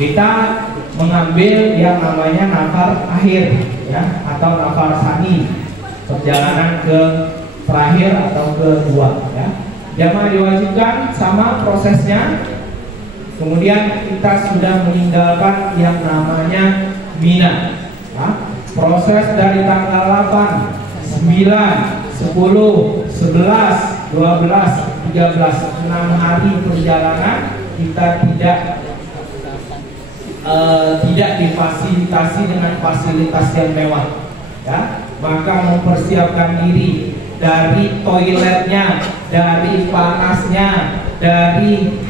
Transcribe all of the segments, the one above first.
kita mengambil yang namanya nafar akhir ya, atau nafar sani, perjalanan ke terakhir atau kedua ya. Jamaah diwajibkan sama prosesnya. Kemudian kita sudah meninggalkan yang namanya Mina ya. Proses dari tanggal 8, 9, 10, 11, 12, 13, 6 hari perjalanan kita tidak difasilitasi dengan fasilitas yang mewah ya. Maka mempersiapkan diri dari toiletnya, dari panasnya, dari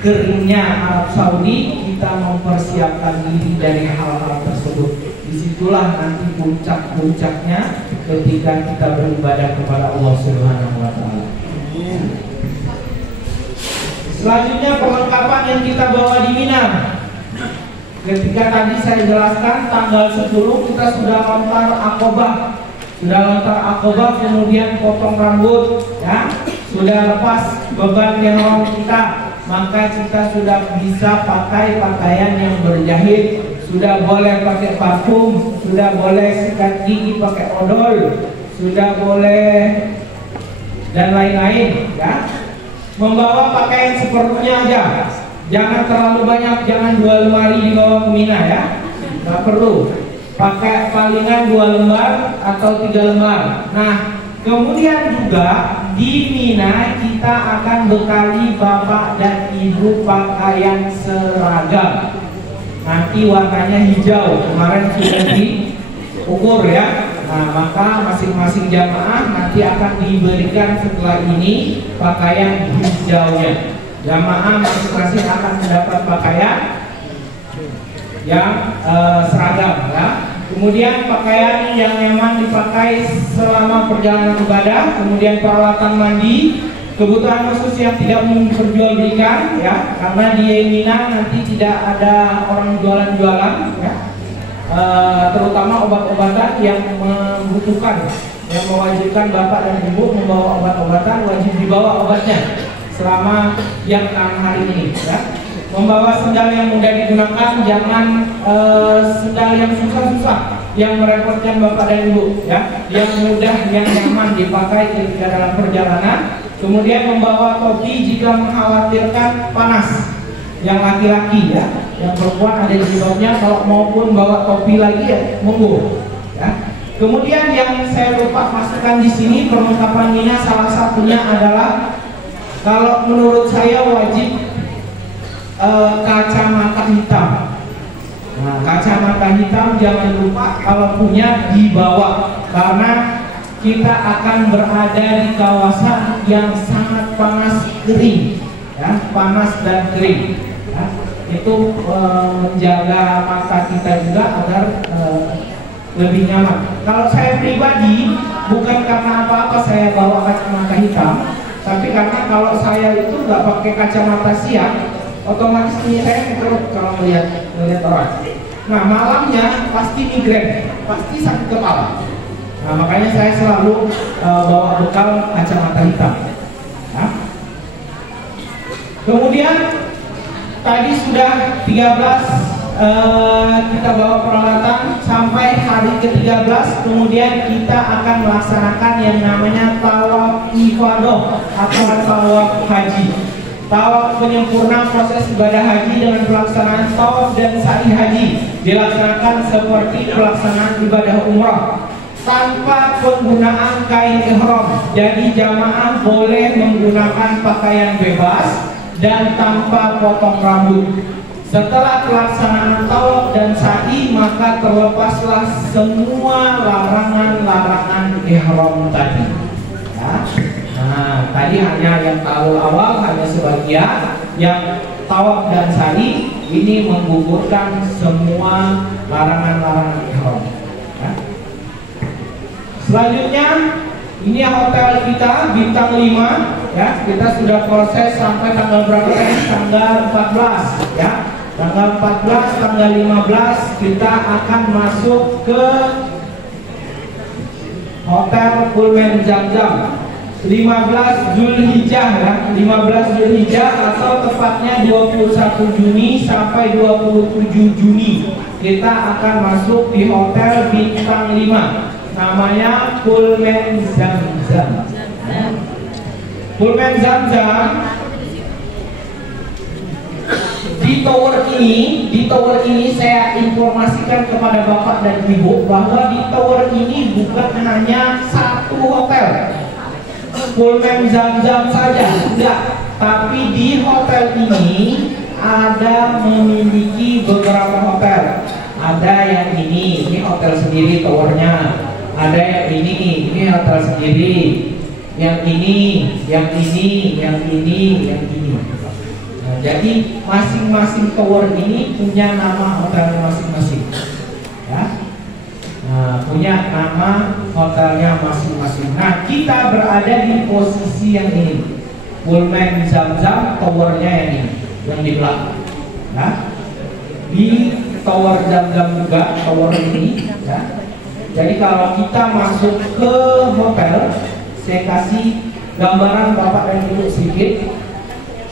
keringnya Arab Saudi, kita mempersiapkan diri dari hal-hal tersebut. Disitulah nanti puncak-puncaknya ketika kita beribadah kepada Allah Subhanahu wa Ta'ala. Selanjutnya perlengkapan yang kita bawa di Mina. Ketika tadi saya jelaskan tanggal 10 kita sudah lontar akobah, kemudian potong rambut ya, sudah lepas beban ihram kita, maka kita sudah bisa pakai pakaian yang berjahit, sudah boleh pakai parfum, sudah boleh sikat gigi pakai odol, sudah boleh dan lain-lain ya. Membawa pakaian seperlunya aja, jangan terlalu banyak, jangan 2 lemari dibawa ke Mina ya, nggak perlu. Pakai palingan 2 lembar atau 3 lembar. Nah, kemudian juga di Mina kita akan bekali bapak dan ibu pakaian seragam. Nanti warnanya hijau, kemarin sudah diukur ya. Nah, maka masing-masing jamaah nanti akan diberikan setelah ini pakaian hijaunya. Jamaah masing-masing akan mendapat pakaian yang seragam ya. Kemudian pakaian yang memang dipakai selama perjalanan ibadah, kemudian peralatan mandi, kebutuhan khusus yang tidak memperjualbelikan ya, karena di Mina nanti tidak ada orang jualan-jualan ya. Terutama obat-obatan yang membutuhkan, yang mewajibkan bapak dan ibu membawa obat-obatan, wajib dibawa obatnya selama yang 6 hari ini ya. Membawa sendal yang mudah digunakan, jangan sendal yang susah-susah, yang merepotkan bapak dan ibu ya, yang mudah, yang nyaman dipakai ketika dalam perjalanan. Kemudian membawa topi jika mengkhawatirkan panas, yang laki-laki ya, yang perempuan ada di jilbabnya, kalau maupun bawa topi lagi ya monggo ya. Kemudian yang saya lupa masukkan di sini perlengkapan Mina, salah satunya adalah kalau menurut saya wajib kacamata hitam. Nah, kacamata hitam jangan lupa kalau punya dibawa, karena kita akan berada di kawasan yang sangat panas kering ya, panas dan kering ya. Itu menjaga mata kita juga agar lebih nyaman. Kalau saya pribadi bukan karena apa-apa saya bawa kacamata hitam, tapi karena kalau saya itu nggak pakai kacamata siang, otomatis ini saya mikro kalau melihat orang. Nah, malamnya pasti migrain, pasti sakit kepala. Nah, makanya saya selalu bawa bekal kacamata hitam. Nah. Kemudian tadi sudah 13 kita bawa peralatan sampai hari ke-13, kemudian kita akan melaksanakan yang namanya tawaf ifadah atau tawaf haji. Tawaf penyempurna proses ibadah haji dengan pelaksanaan tawaf dan sa'i haji, dilaksanakan seperti pelaksanaan ibadah umrah tanpa penggunaan kain ihram. Jadi jamaah boleh menggunakan pakaian bebas dan tanpa potong rambut. Setelah pelaksanaan tawaf dan sa'i, maka terlepaslah semua larangan-larangan ihram tadi ya. Nah, tadi hanya yang tahun awal, hanya sebagian. Yang tawaf dan sa'i ini menggugurkan semua larangan-larangan ihram ya. Selanjutnya ini hotel kita bintang 5 ya. Kita sudah proses sampai tanggal berapa tadi? Tanggal 14 ya. Tanggal 14, tanggal 15 kita akan masuk ke Hotel Pullman Zamzam. 15 Zulhijjah ya, 15 Zulhijjah atau tepatnya 21 Juni sampai 27 Juni kita akan masuk di hotel bintang 5 namanya Pullman Zamzam. Pullman Zamzam di tower ini saya informasikan kepada Bapak dan Ibu bahwa di tower ini bukan hanya satu hotel Pullman Zamzam saja, enggak, tapi di hotel ini ada memiliki beberapa hotel. Ada yang ini hotel sendiri towernya. Ada yang ini hotel sendiri. Yang ini, yang ini, yang ini, yang ini. Nah, jadi masing-masing tower ini punya nama hotel masing-masing. Ya. Nah, punya nama hotelnya masing-masing. Nah, kita berada di posisi yang ini. Pullman Zamzam towernya yang ini, yang di belakang. Ya. Di tower Zamzam juga tower ini. Ya. Jadi kalau kita masuk ke hotel, saya kasih gambaran Bapak dan Ibu sedikit.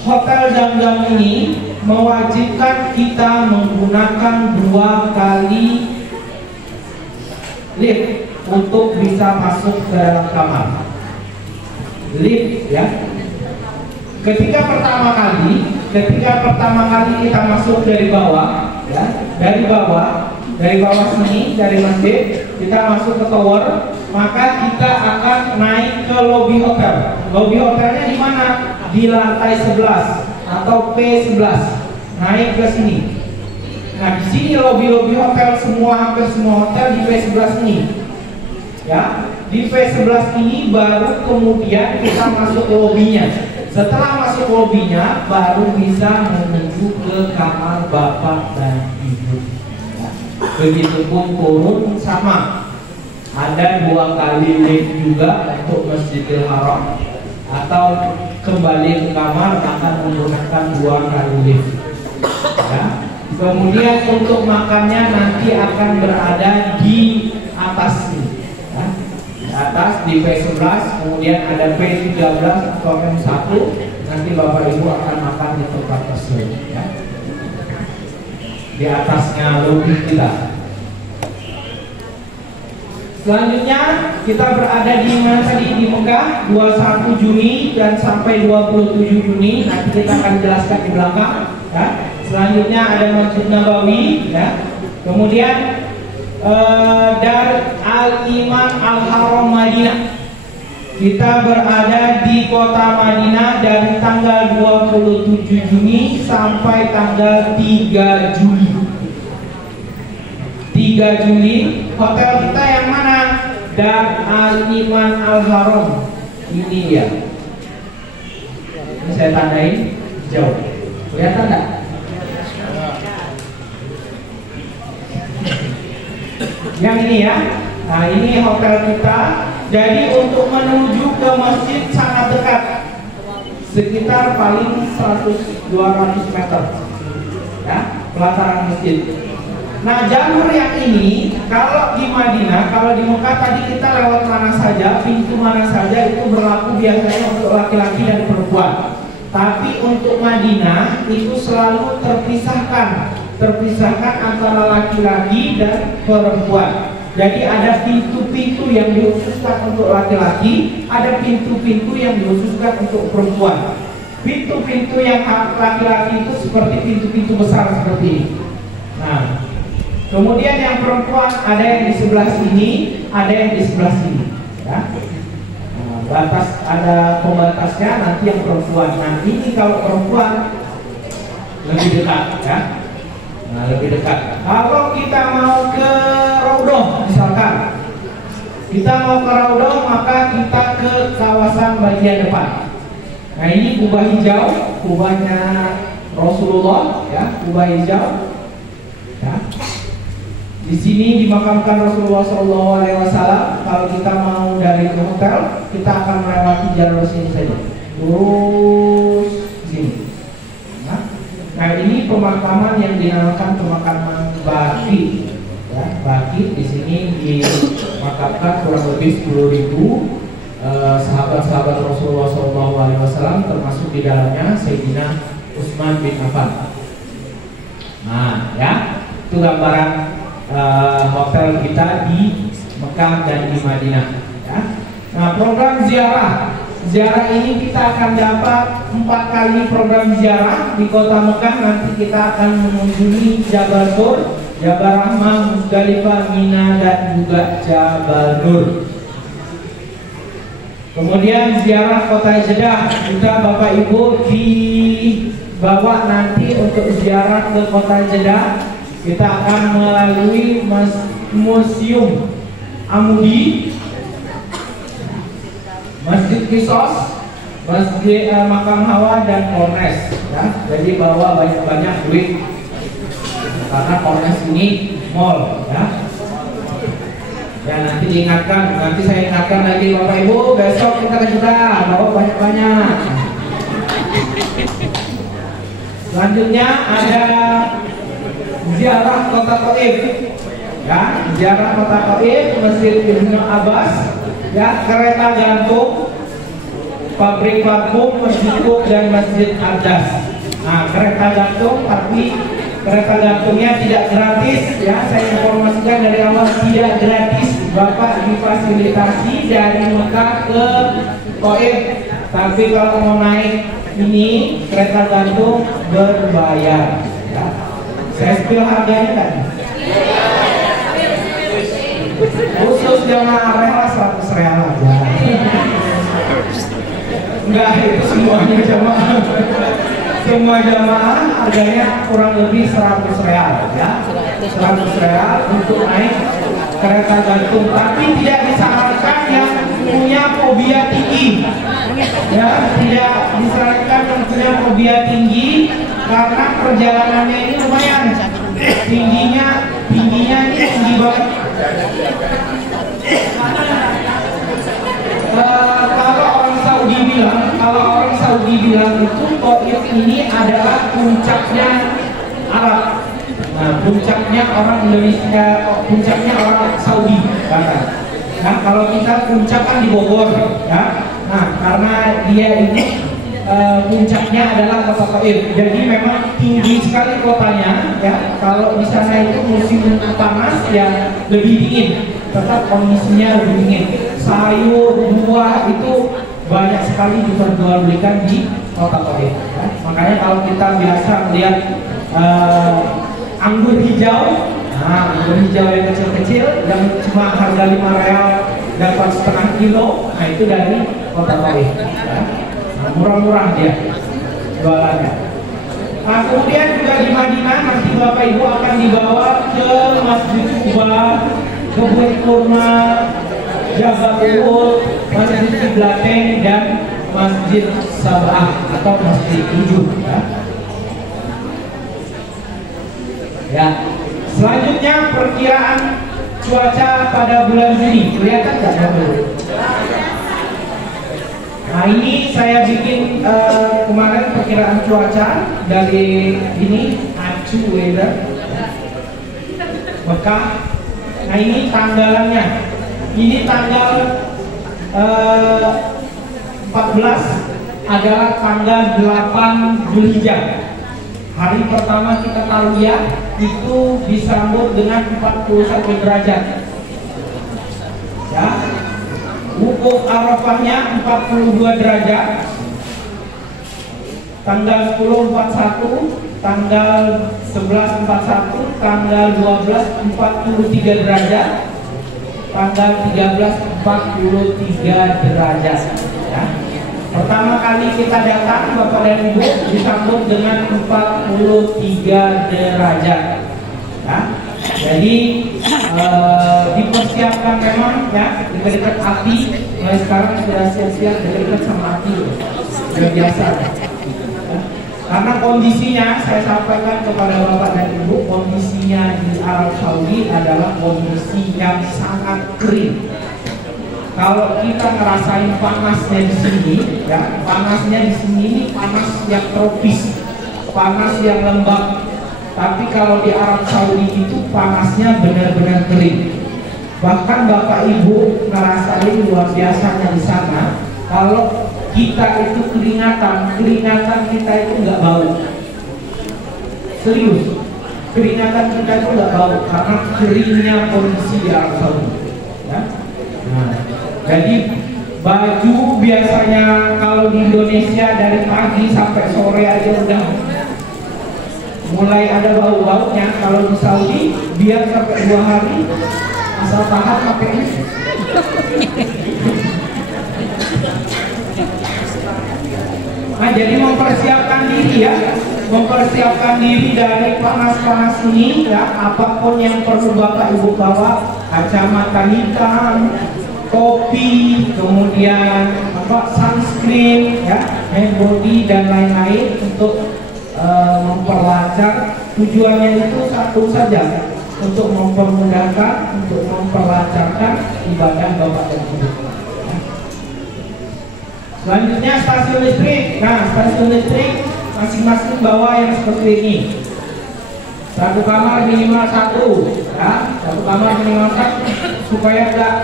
Hotel Zamzam ini mewajibkan kita menggunakan 2 kali lift untuk bisa masuk ke dalam kamar. Lift ya. Ketika pertama kali kita masuk dari bawah, ya, dari bawah sini, dari masjid, kita masuk ke tower, maka kita akan naik ke lobi hotel. Lobi hotelnya di mana? Di lantai 11 atau P11. Naik ke sini. Nah, di sini lobi-lobi hotel hampir semua hotel di P11 ini. Ya, di P11 ini baru kemudian kita masuk ke lobinya. Setelah masuk lobinya baru bisa menuju ke kamar Bapak dan Ibu. Ya. Begitupun turun sama. Ada 2 kali lift juga untuk Masjidil Haram, atau kembali ke kamar akan menggunakan 2 kali lift. Ya. Kemudian untuk makannya nanti akan berada di atas ini, ya. Di atas di P11, kemudian ada P13 atau M1. Nanti Bapak Ibu akan makan di tempat tersebut, ya. Di atasnya lobi kita. Selanjutnya kita berada di mana tadi, di Mekah 21 Juni dan sampai 27 Juni. Nanti kita akan jelaskan di belakang, ya. Selanjutnya ada Masjid Nabawi, ya. Kemudian Dar Al-Iman Al-Haram Madinah. Kita berada di kota Madinah dari tanggal 27 Juni sampai tanggal 3 Juli. 3 Juli. Hotel kita yang mana? Dar Al-Iman Al-Haram. Ini dia. Ini saya tandain jauh. Kelihatan enggak? Yang ini ya. Nah, ini hotel kita. Jadi untuk menuju ke masjid sangat dekat. Sekitar paling 100-200 meter. Ya, pelataran masjid. Nah, jalur yang ini kalau di Madinah, kalau di Mekah tadi kita lewat mana saja, pintu mana saja itu berlaku biasanya untuk laki-laki dan perempuan. Tapi untuk Madinah itu selalu terpisahkan antara laki-laki dan perempuan. Jadi ada pintu-pintu yang dikhususkan untuk laki-laki, ada pintu-pintu yang dikhususkan untuk perempuan. Pintu-pintu yang laki-laki itu seperti pintu-pintu besar seperti ini. Nah, kemudian yang perempuan ada yang di sebelah sini, ada yang di sebelah sini. Ya. Nah, batas ada pembatasnya nanti yang perempuan. Nah, ini kalau perempuan lebih dekat, ya. Nah, lebih dekat. Kalau kita mau ke Raudhah misalkan, kita mau ke Raudhah maka kita ke kawasan bagian depan. Nah, ini kubah hijau, kubahnya Rasulullah, ya, kubah hijau. Ya. Di sini dimakamkan Rasulullah SAW. Kalau kita mau dari ke hotel, kita akan melewati jalur sini saja, terus sini. Nah, ini pemakaman yang dinamakan pemakaman Baqi. Ya, Baqi di sini dimakamkan kurang lebih 10.000 sahabat-sahabat Rasulullah SAW, termasuk di dalamnya Sayyidina Utsman bin Affan. Nah, ya, itu gambaran hotel kita di Mekah dan di Madinah. Ya. Nah, program ziarah ini kita akan dapat 4 kali program ziarah di kota Mekah. Nanti kita akan mengunjungi Jabal Nur, Jabal Rahmah, Muzdalifah, Mina, dan juga Jabal Nur. Kemudian ziarah kota Jeddah, kita Bapak Ibu dibawa nanti untuk ziarah ke kota Jeddah. Kita akan melalui Museum Amudi, Masjid Qisas, Masjid Makam Hawa, dan Kornes. Ya, jadi bawa banyak-banyak duit karena Kornes ini mall. Ya. Ya, nanti diingatkan, nanti saya ingatkan lagi Bapak Ibu, besok kita ke Jeddah, bawa banyak-banyak. Selanjutnya ada ziarah kota Taif. Ya, ziarah kota Taif, Masjid Ibnu Abbas, ya, kereta gantung, pabrik parfum, Masjid Qub, dan Masjid Ardas. Nah, kereta gantung, tapi kereta gantungnya tidak gratis, ya, saya informasikan dari awal tidak gratis. Bapak difasilitasi dari Mekah ke Taif, tapi kalau mau naik ini kereta gantung berbayar. Ya. Saya spill harganya kan? Khusus jamaah rela 100 real aja. Enggak, itu semuanya jamaah. Semua jamaah harganya kurang lebih 100 real, ya. 100 real untuk naik kereta gantung, tapi tidak disarankan yang punya fobia tinggi. Ya, tidak disarankan yang punya fobia tinggi karena perjalanannya ini lumayan tingginya ini tinggi banget. Kalau orang Saudi bilang itu Taif ini adalah puncaknya Arab. Nah, puncaknya orang Indonesia, puncaknya orang Saudi bahkan. Nah, kalau kita puncak kan di Bogor, ya. Nah, karena dia ini puncaknya adalah kota Taif, jadi memang tinggi sekali kotanya, ya. Kalau di sana itu musim panas ya lebih dingin, tetap kondisinya lebih dingin. Sayur, buah itu banyak sekali diperjualbelikan di kota Taif. Ya. Makanya kalau kita biasa melihat anggur hijau, nah, anggur hijau yang kecil-kecil yang cuma harga 5 real dapat setengah kilo, nah itu dari kota Taif. Ya. Nah, murah-murah dia jualannya. Nah, kemudian juga di Madinah nanti Bapak Ibu akan dibawa ke Masjid Quba, Kebun Kurma, Jabal Uhud, Masjid Qiblatain, dan Masjid Sab'ah atau Masjid 7. Ya. Ya, selanjutnya perkiraan cuaca pada bulan Juni, kelihatan nggak dulu? Nah, ini saya bikin kemarin perkiraan cuaca dari ini Acu Weather Mekah. Nah, ini tanggalannya. Ini tanggal 14 adalah tanggal 8 Zulhijjah. Hari pertama kita talbiyah itu disambut dengan 41 derajat. Ya. Wukuf Arafahnya 42 derajat. Tanggal 10 41, tanggal 11 41, tanggal 12 43 derajat. Tanggal 13 43 derajat. Ya. Pertama kali kita datang Bapak dan Ibu disambut dengan 43 derajat. Ya. Jadi dipersiapkan memang ya dekat-dekat api. Mulai sekarang sudah siap-siap dekat-dekat sama api. Sudah biasa. Ya. Karena kondisinya saya sampaikan kepada Bapak dan Ibu, kondisinya di Arab Saudi adalah kondisi yang sangat kering. Kalau kita ngerasain panasnya di sini, ya panasnya di sini ini panas yang tropis, panas yang lembab. Tapi kalau di Arab Saudi itu panasnya benar-benar kering. Bahkan Bapak Ibu ngerasain luar biasanya di sana. Kalau kita itu keringatan kita itu nggak bau. Serius, keringatan kita itu nggak bau karena keringnya kondisi di Arab Saudi. Ya? Nah, jadi baju biasanya kalau di Indonesia dari pagi sampai sore aja udah mulai ada bau-baunya. Kalau di Saudi biar sampai 2 hari asal tahan pakai ini. Nah, jadi mempersiapkan diri ya, mempersiapkan diri dari panas-panas ini ya. Apapun yang perlu Bapak Ibu bawa, kacamata hitam, topi, kemudian sunscreen ya, hand body dan lain-lain untuk memperlancar. Tujuannya itu satu saja, untuk mempermudahkan, untuk memperlancarkan ibadah Bapak dan Ibu. Selanjutnya stasiun listrik. Nah, stasiun listrik masing-masing bawa yang seperti ini. Satu kamar minimal 1 ya, satu kamar minimal 1 supaya enggak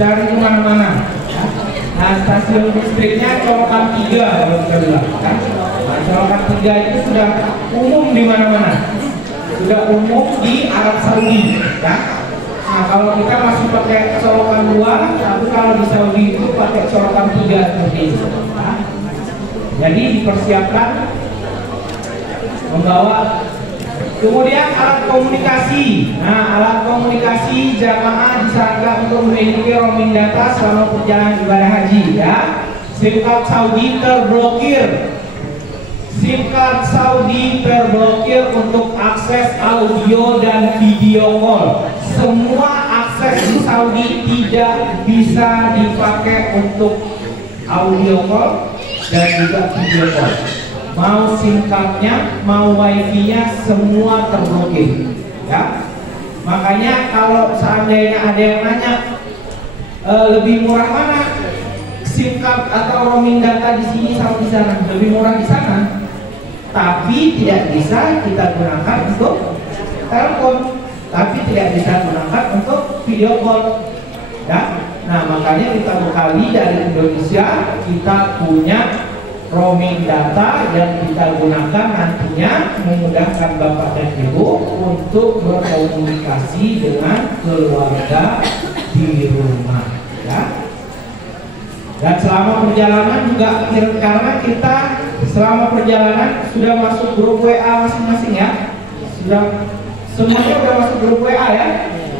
cari kemana-mana ya. Nah, stasiun listriknya colokan 3 kalau kita bilang kan. Nah, colokan 3 itu sudah umum di mana-mana, sudah umum di Arab Saudi ya. Nah, kalau kita masih pakai colokan 2, tapi kalau di Saudi itu pakai colokan 3 seperti itu ya. Jadi dipersiapkan membawa. Kemudian alat komunikasi. Nah, alat komunikasi jamaah disarankan untuk memiliki roaming data selama perjalanan ibadah haji ya. SIM card Saudi terblokir. SIM card Saudi terblokir untuk akses audio dan video call. Semua akses di Saudi tidak bisa dipakai untuk audio call dan juga video call. Mau SIM cardnya, mau wifi-nya, semua terblokir ya. Makanya kalau seandainya ada yang nanya lebih murah mana, SIM card atau roaming data di sini sama di sana, lebih murah di sana, tapi tidak bisa kita gunakan untuk telepon, tapi tidak bisa gunakan untuk video call ya. Nah, makanya kita bekali dari Indonesia, kita punya roaming data yang kita gunakan nantinya memudahkan Bapak dan Ibu untuk berkomunikasi dengan keluarga di rumah ya. Dan selama perjalanan juga, karena kita selama perjalanan sudah masuk grup WA masing-masing ya, sudah semuanya sudah masuk grup WA ya.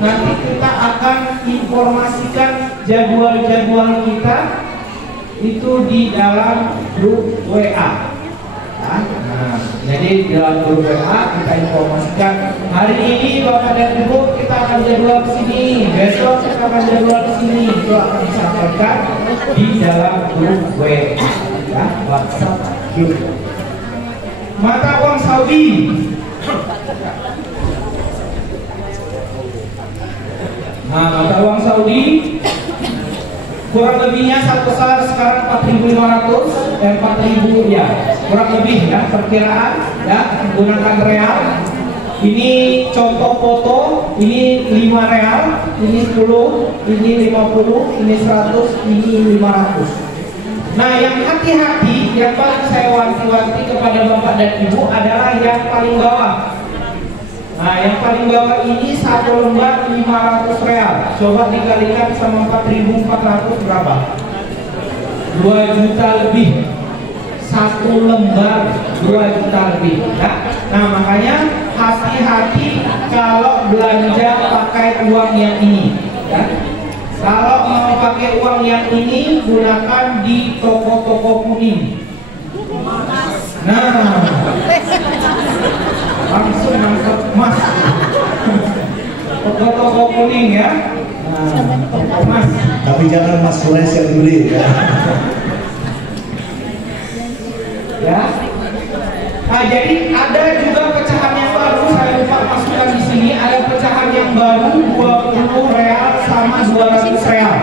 Nanti kita akan informasikan jadwal-jadwal kita itu di dalam grup WA. Nah, jadi di dalam grup WA kita informasikan hari ini Bapak dan Ibu kita akan jadwal ke sini, besok kita akan jadwal ke sini. Itu akan disampaikan di dalam grup WA ya, WhatsApp grup. Mata uang Saudi. Nah, mata uang Saudi kurang lebihnya satu besar sekarang 4.500 dan 4.000 ya, kurang lebih ya, perkiraan ya, menggunakan real. Ini contoh foto, ini 5 real, ini 10, ini 50, ini 100, ini 500. Nah, yang hati-hati, yang paling saya wanti-wanti kepada Bapak dan Ibu adalah yang paling bawah. Nah, yang paling bawah ini satu lembar 500 real. Coba dikalikan sama 4.400 berapa? 2 juta lebih. Satu lembar 2 juta lebih ya. Nah, makanya hati-hati kalau belanja pakai uang yang ini ya. Kalau mau pakai uang yang ini, gunakan di toko-toko kuning. Nah, langsung nangkep emas. Toko-toko kuning ya. Nah, toko emas. Tapi jangan emas Flores yang dibeli ya. Ya. Nah, jadi ada juga pecahan yang baru, saya lupa masukkan di sini. Ada pecahan yang baru 20 real sama 200 real.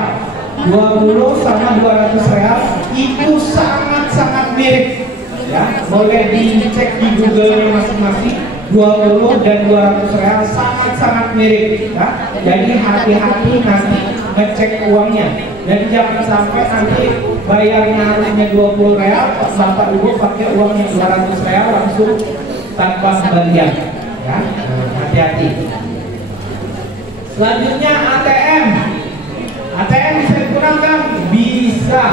20 sama 200 real itu sangat-sangat mirip. Ya, boleh dicek di Google masing-masing. 20 dan 200 real sangat-sangat mirip ya. Jadi hati-hati nanti ngecek uangnya. Jadi jangan sampai nanti bayarnya harusnya 20 real, Bapak Ibu pakai uangnya 200 real langsung tanpa kembalian ya. Hati-hati. Selanjutnya ATM. ATM bisa digunakan? Bisa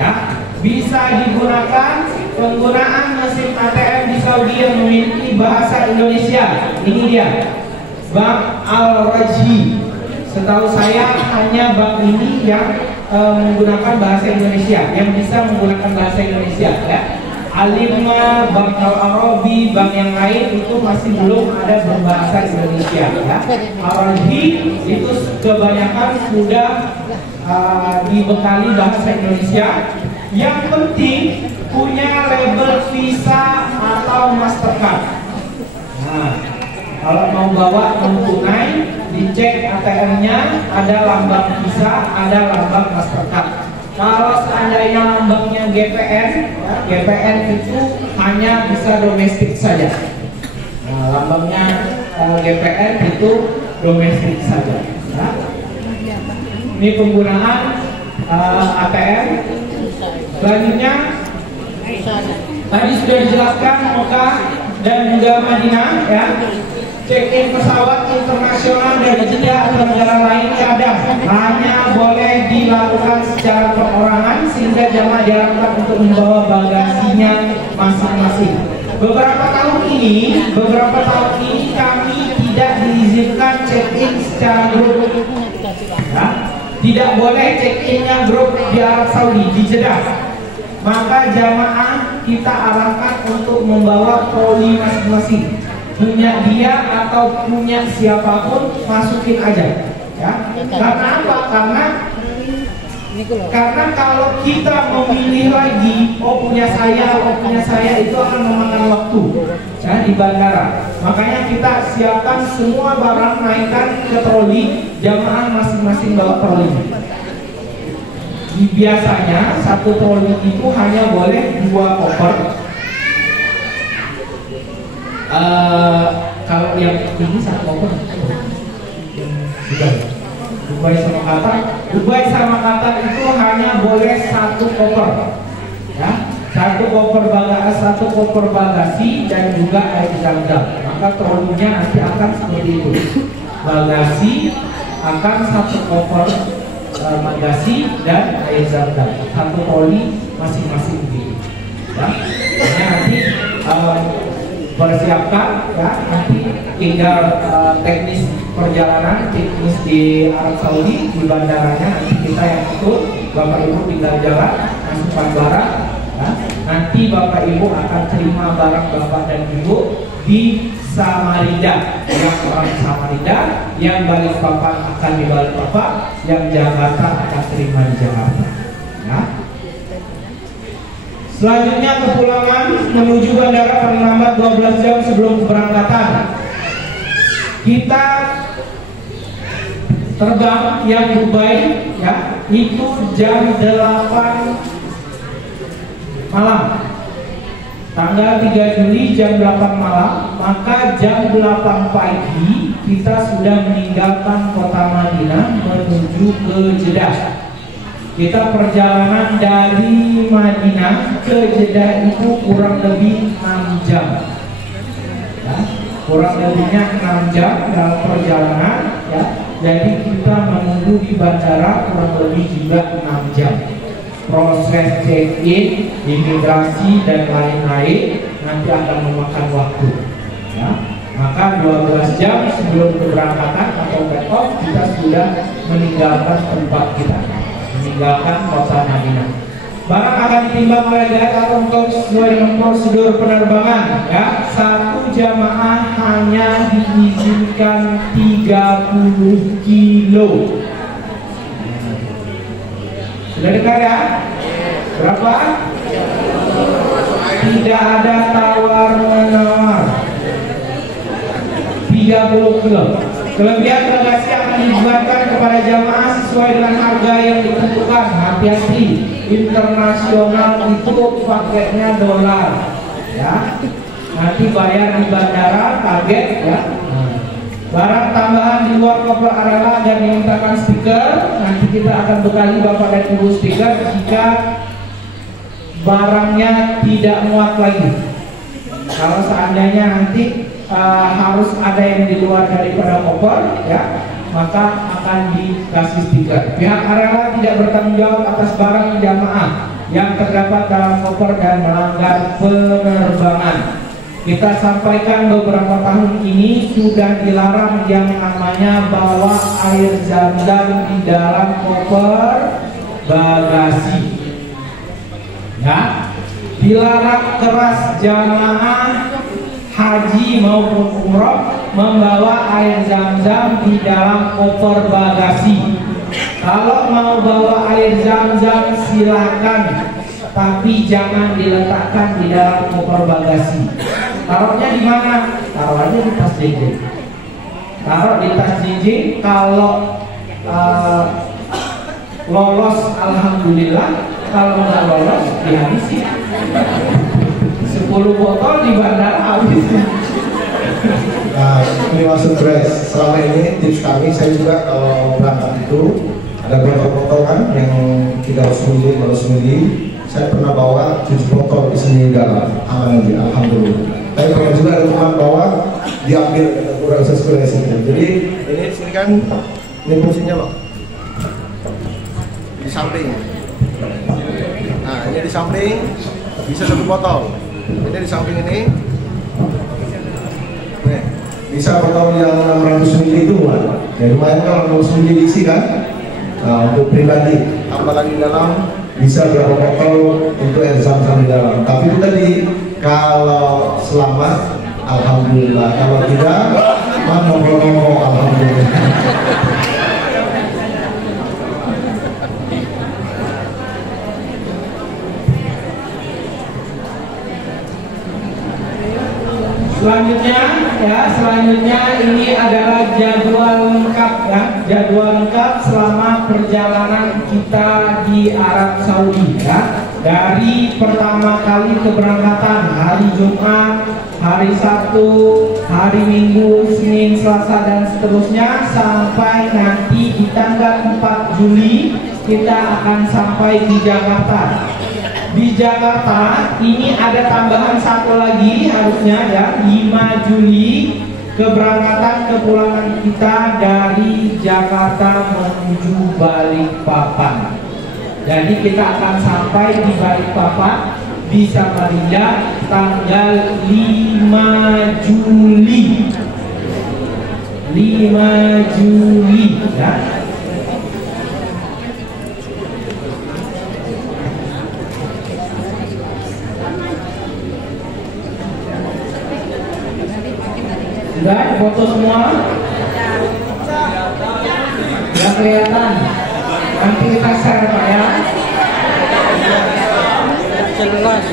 ya. Bisa digunakan. Penggunaan mesin ATM di Saudi yang memiliki bahasa Indonesia. Ini dia, Bank Al-Rajhi. Setahu saya hanya bank ini yang menggunakan bahasa Indonesia, yang bisa menggunakan bahasa Indonesia ya. Alimah, Bank Al-Arabi, bank yang lain itu masih belum ada berbahasa Indonesia ya. Al-Rajhi itu kebanyakan sudah dibekali bahasa Indonesia. Yang penting punya label Visa atau Mastercard. Nah, kalau mau bawa non tunai, dicek ATM-nya ada lambang Visa, ada lambang Mastercard. Kalau seandainya lambangnya GPN, ya, GPN itu hanya bisa domestik saja. Nah, lambangnya GPN itu domestik saja. Ya. Ini penggunaan ATM. Selanjutnya tadi sudah dijelaskan Mekah dan juga Madinah ya. Check-in pesawat internasional dari Jeddah atau negara lain kadang hanya boleh dilakukan secara perorangan sehingga jamaah diharapkan untuk membawa bagasinya masing-masing. Beberapa tahun ini kami tidak diizinkan check-in secara grup. Ya. Tidak boleh check-innya grup di Arab Saudi, di Jeddah. Maka jamaah kita arahkan untuk membawa troli masing-masing. Punya dia atau punya siapapun, masukin aja ya. Karena apa? Karena kalau kita memilih lagi, punya saya itu akan memakan waktu ya, di bandara. Makanya kita siapkan semua barang, naikkan ke troli, jamaah masing-masing bawa troli. Biasanya satu troli itu hanya boleh 2 koper. Kalau yang ini 1 koper. Dubai sama Qatar itu hanya boleh 1 koper. Ya, 1 koper bagasi dan juga air zam-zam. Maka trolinya nanti akan seperti itu. Bagasi akan 1 koper bagasi dan air zam-zam. 1 troli masing-masing gitu. Ya, nanti persiapkan ya, nanti tinggal teknis perjalanan, teknis di Arab Saudi di bandaranya nanti kita yang ikut, Bapak Ibu tinggal jalan masukkan barang ya. Nanti Bapak Ibu akan terima barang Bapak dan Ibu di Samarinda, yang orang Samarinda, yang Balikpapan akan di Balikpapan, yang Jakarta akan terima di Jakarta ya. Selanjutnya kepulangan menuju bandara paling lambat 12 jam sebelum keberangkatan. Kita terbang yang Dubai ya, itu jam 8 malam. Tanggal 3 Juli jam 8 malam, maka jam 8 pagi kita sudah meninggalkan kota Madinah menuju ke Jeddah. Kita perjalanan dari Madinah ke Jeddah itu kurang lebih 6 jam ya, kurang lebihnya 6 jam dalam perjalanan ya. Jadi kita menunggu di bandara kurang lebih juga 6 jam. Proses check-in, imigrasi dan lain-lain nanti akan memakan waktu ya. Maka 12 jam sebelum keberangkatan atau take off kita sudah meninggalkan tempat kita, meninggalkan kota Madinah. Barang akan ditimbang oleh guide atau untuk sesuai dengan prosedur penerbangan ya. Satu jamaah hanya diizinkan 30 kilo. Sudah dengar ya? Berapa? Tidak ada tawar-menawar. 30 kilo. Kelebihan bagasi akan dibuatkan kepada jamaah sesuai dengan harga yang ditentukan. Hati-hati, internasional itu pakainya dolar ya. Nanti bayar di bandara kaget ya. Barang tambahan di luar koper Arela dan dimintakan stiker, nanti kita akan bekali Bapak dan Ibu stiker jika barangnya tidak muat lagi. Kalau seandainya nanti harus ada yang di luar daripada koper ya, maka akan dikasih stiker. Pihak Arela tidak bertanggung jawab atas barang jamaah yang terdapat dalam koper dan melanggar penerbangan. Kita sampaikan beberapa tahun ini sudah dilarang yang namanya bawa air zam-zam di dalam koper bagasi. Ya, dilarang keras jamaah haji maupun umroh membawa air zam-zam di dalam koper bagasi. Kalau mau bawa air zam-zam silakan, tapi jangan diletakkan di dalam koper bagasi. Taruhnya di mana? Taruh aja di tas JJ. Taruh di tas JJ. Kalau lolos alhamdulillah, kalau nggak lolos dihabisi. 10 botol di bandara habis. Nah, ini maksud Grace. Selama ini tips kami, saya juga kalau berangkat itu ada botol-botol kan yang 300 ml, 200 ml. Saya pernah bawa 7 botol di sini dalam, aman aja, alhamdulillah. Tapi pernah juga ada teman bawa, diambil kurang sesuai dari sini. Jadi ini di sini kan, ini fungsinya loh, di samping. Nah ini di samping bisa 1 botol. Ini di samping ini, nih, bisa botol yang 600 ml itu kan. Ya lumayan kalau 600 ml diisi kan. Nah untuk pribadi, tambah lagi dalam bisa berapa botol untuk air zam-zam di dalam. Tapi itu tadi kalau selamat alhamdulillah, kalau tidak mana ngomong alhamdulillah. Selanjutnya ini adalah jadwal lengkap ya, jadwal lengkap selama perjalanan kita di Arab Saudi ya. Dari pertama kali keberangkatan hari Jumat, hari Sabtu, hari Minggu, Senin, Selasa dan seterusnya sampai nanti di tanggal 4 Juli kita akan sampai di Jakarta. Di Jakarta ini ada tambahan satu lagi harusnya ya, 5 Juli keberangkatan kepulangan kita dari Jakarta menuju Balikpapan. Jadi kita akan sampai di Balikpapan di Samarinda tanggal 5 Juli. 5 Juli ya. Sudah foto semua? Ya kelihatan. Nanti kita share Pak ya. Jelas.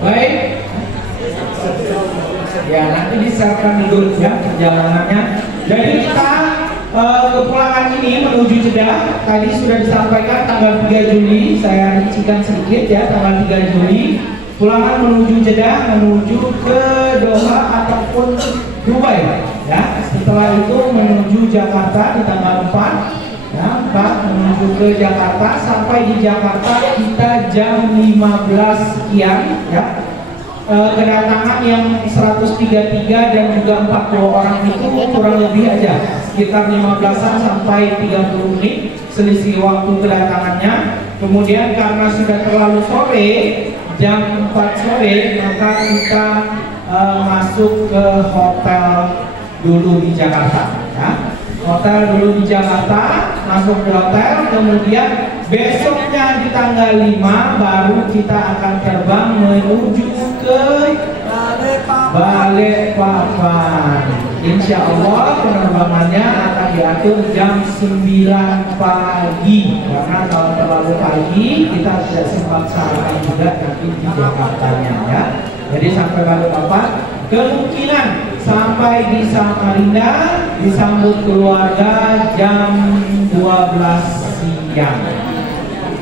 Baik. Ya nanti di-share dulu ya perjalanannya. Jadi kita kepulangan ini menuju Jeddah tadi sudah disampaikan tanggal 3 Juli. Saya rincikan sedikit ya, tanggal 3 Juli pulangan menuju Jeddah, menuju ke Doha ataupun Dubai ya. Setelah itu menuju Jakarta di tanggal 4 ya, 4 menuju ke Jakarta. Sampai di Jakarta kita jam 15 sekian ya. Kedatangan yang 133 dan juga 40 orang itu kurang lebih aja sekitar 15-an sampai 30 menit selisih waktu kedatangannya. Kemudian karena sudah terlalu sore, jam 4 sore, maka kita masuk ke hotel dulu di Jakarta ya. Hotel dulu di Jakarta, masuk ke hotel, kemudian besoknya di tanggal 5 baru kita akan terbang menuju ke Balikpapan. Insya Allah penerbangannya akan diatur jam 9 pagi karena kalau terlalu pagi kita tidak sempat sarapan juga nanti di Jakartanya ya. Jadi sampai Balikpapan, kemungkinan sampai di Samarinda disambut keluarga jam 12 siang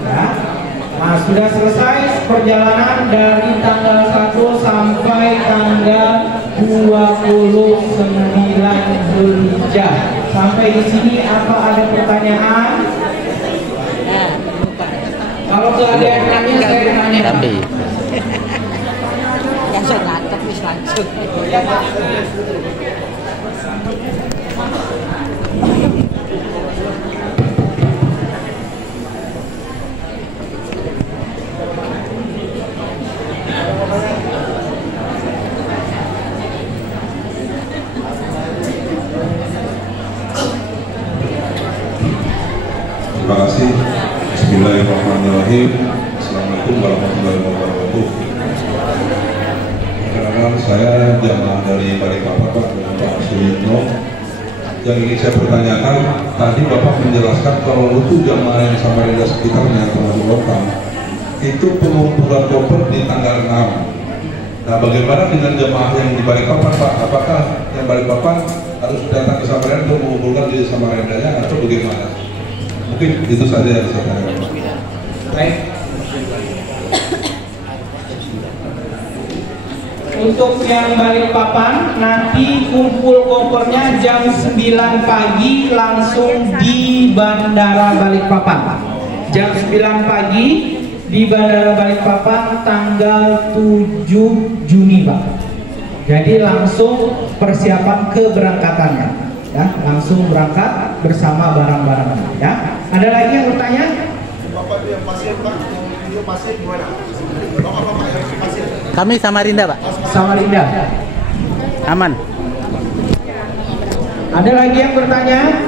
ya. Nah, sudah selesai perjalanan dari tanggal 1 sampai tanggal 29 Zulhijjah. Sampai di sini apa ada pertanyaan? Kalau nggak ada yang tanya, saya tanya. Yang saya nangkep wis langsung. Terima kasih. Bismillahirrahmanirrahim. Assalamualaikum warahmatullahi wabarakatuh. Perkenalkan, saya jamaah dari Balikpapan, Pak, dengan Pak Suyitno. Yang ingin saya pertanyakan, tadi Bapak menjelaskan kalau untuk jamaah yang Samarinda sekitarnya termasuk lokal, itu pengumpulan koper di tanggal 6. Nah, bagaimana dengan jamaah yang di Balikpapan, Pak? Apakah yang Balikpapan harus datang ke Samarinda untuk mengumpulkan di Samarindanya atau bagaimana? Mungkin itu saja yang saya tanyakan. Baik. Untuk yang Balikpapan, nanti kumpul kopernya jam 9 pagi langsung di Bandara Balikpapan. Jam 9 pagi di Bandara Balikpapan tanggal 7 Juni, Pak. Jadi langsung persiapan keberangkatannya, ya, langsung berangkat bersama barang-barangnya, ya. Ada lagi yang bertanya? Bapak yang pasien, Pak, yang video pasien gimana? Bapak yang pasien. Kami Samarinda, Pak. Samarinda. Aman. Ada lagi yang bertanya?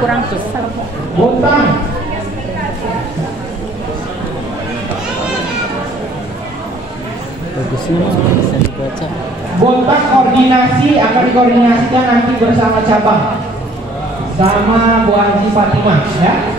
Kurang besar, Pak. Bontang. Bagusnya bisa dibaca. Bontang koordinasi akan dikoordinasikan nanti bersama cabang sama Bu Anji Fatimah, ya.